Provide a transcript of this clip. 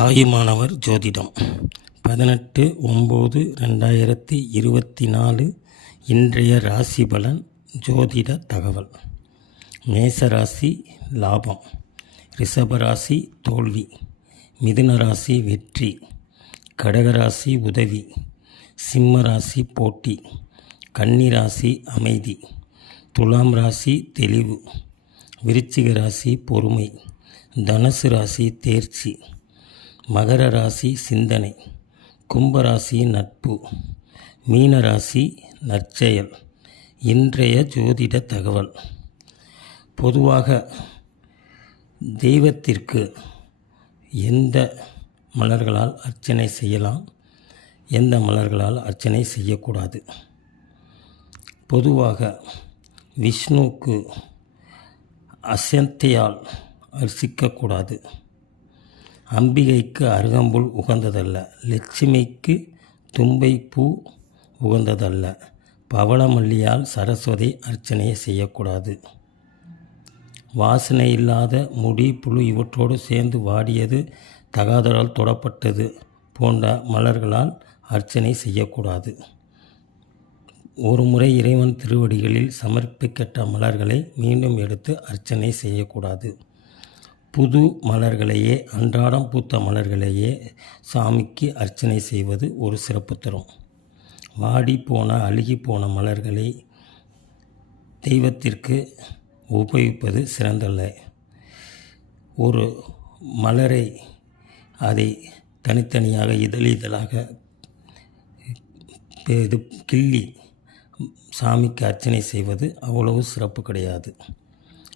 தாயுமானவர் ஜோதிடம். பதினெட்டு ஒம்பது ரெண்டாயிரத்தி இருபத்தி நாலு இன்றைய ராசி பலன் ஜோதிட தகவல். மேசராசி லாபம். ரிஷபராசி தோல்வி. மிதுன ராசி வெற்றி. கடகராசி உதவி. சிம்ம ராசி போட்டி. கன்னிராசி அமைதி. துலாம் ராசி தெளிவு. விருச்சிக ராசி பொறுமை. தனுசு ராசி தேர்ச்சி. மகர ராசி சிந்தனை. கும்பராசி நட்பு. மீனராசி நற்செயல். இன்றைய ஜோதிட தகவல். பொதுவாக தெய்வத்திற்கு எந்த மலர்களால் அர்ச்சனை செய்யலாம்? எந்த மலர்களால் அர்ச்சனை செய்யக்கூடாது? பொதுவாக விஷ்ணுவுக்கு அசந்தையால் அர்ச்சிக்கக்கூடாது. அம்பிகைக்கு அருகம்புல் உகந்ததல்ல லட்சுமிக்கு தும்பை பூ உகந்ததல்ல. பவளமல்லியால் சரஸ்வதி அர்ச்சனையை செய்யக்கூடாது. வாசனை இல்லாத முடி புழு இவற்றோடு சேர்ந்து வாடியது தகாதரால் தொடப்பட்டது போன்ற மலர்களால் அர்ச்சனை செய்யக்கூடாது. ஒரு முறை இறைவன் திருவடிகளில் சமர்ப்பிக்கப்பட்ட மலர்களை மீண்டும் எடுத்து அர்ச்சனை செய்யக்கூடாது. புது மலர்களையே அன்றாடம் பூத்த மலர்களையே சாமிக்கு அர்ச்சனை செய்வது ஒரு சிறப்பு தரும். வாடி போன அழுகி போன மலர்களை தெய்வத்திற்கு உபயோகிப்பது சிறந்தல்ல. ஒரு மலரை அதை தனித்தனியாக இதழ் இதழாக இது கிள்ளி சாமிக்கு அர்ச்சனை செய்வது அவ்வளவு சிறப்பு கிடையாது.